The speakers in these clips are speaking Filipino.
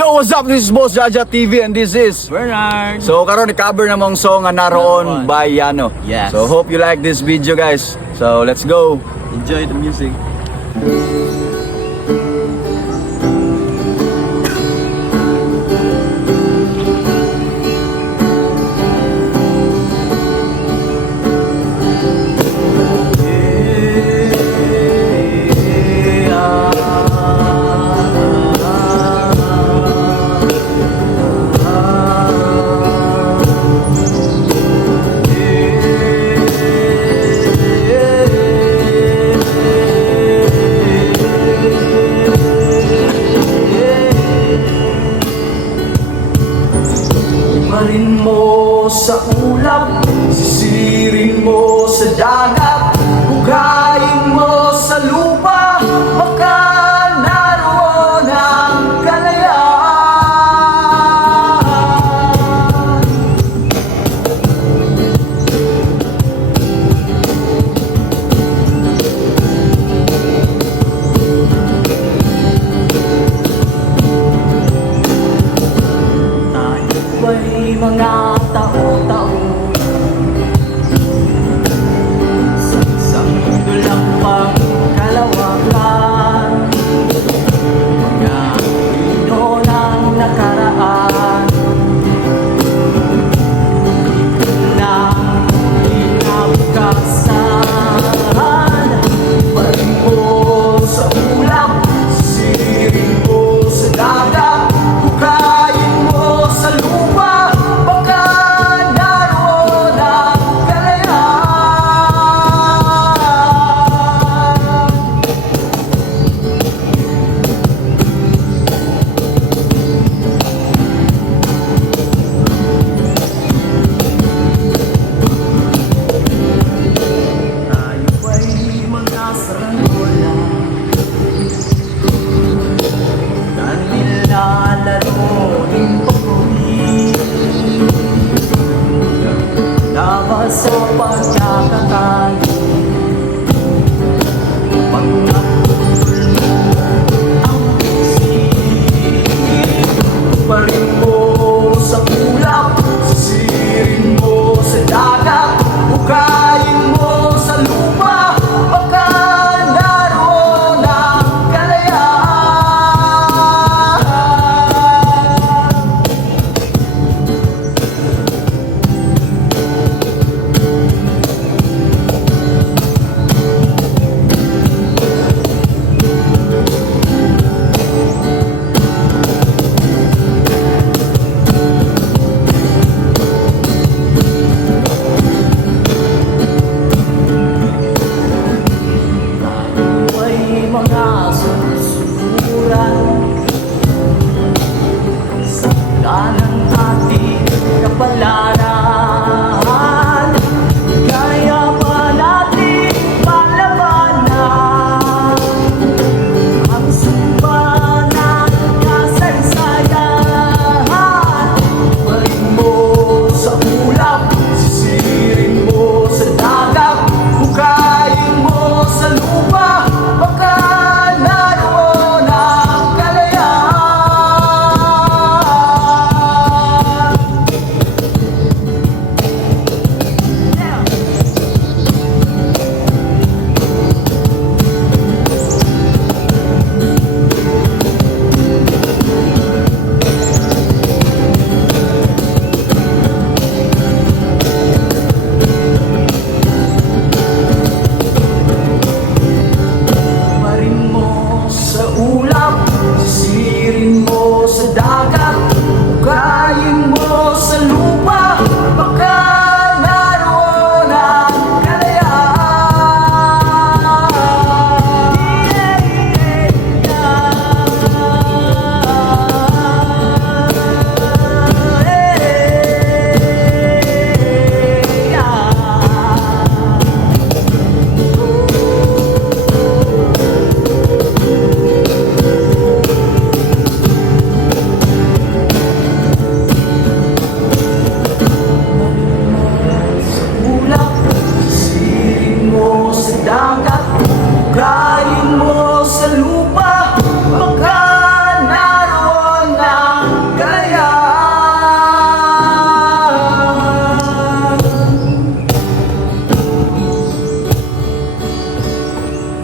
Yo, what's up? This is Boss Jaja TV and this is Bernard. So karon i-cover na mong song nga naroon by Yano. Yes. So hope you like this video guys. So let's go. Enjoy the music. Ibarin mo sa ulap, sisirin mo sa dagat, bugayin mo sa lupa, baka naroon ang kalayaan. May mga tao-tao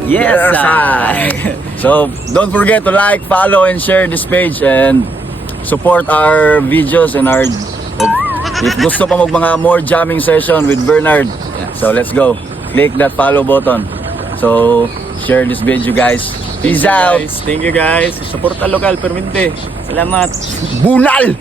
Yes, So don't forget to like, follow, and share this page and support our videos and our if gusto pa mga more jamming session with Bernard. So let's go. Click that follow button. So share this video guys. Peace out. Thank you guys. Suporta lokal, perminte. Salamat. Bunal!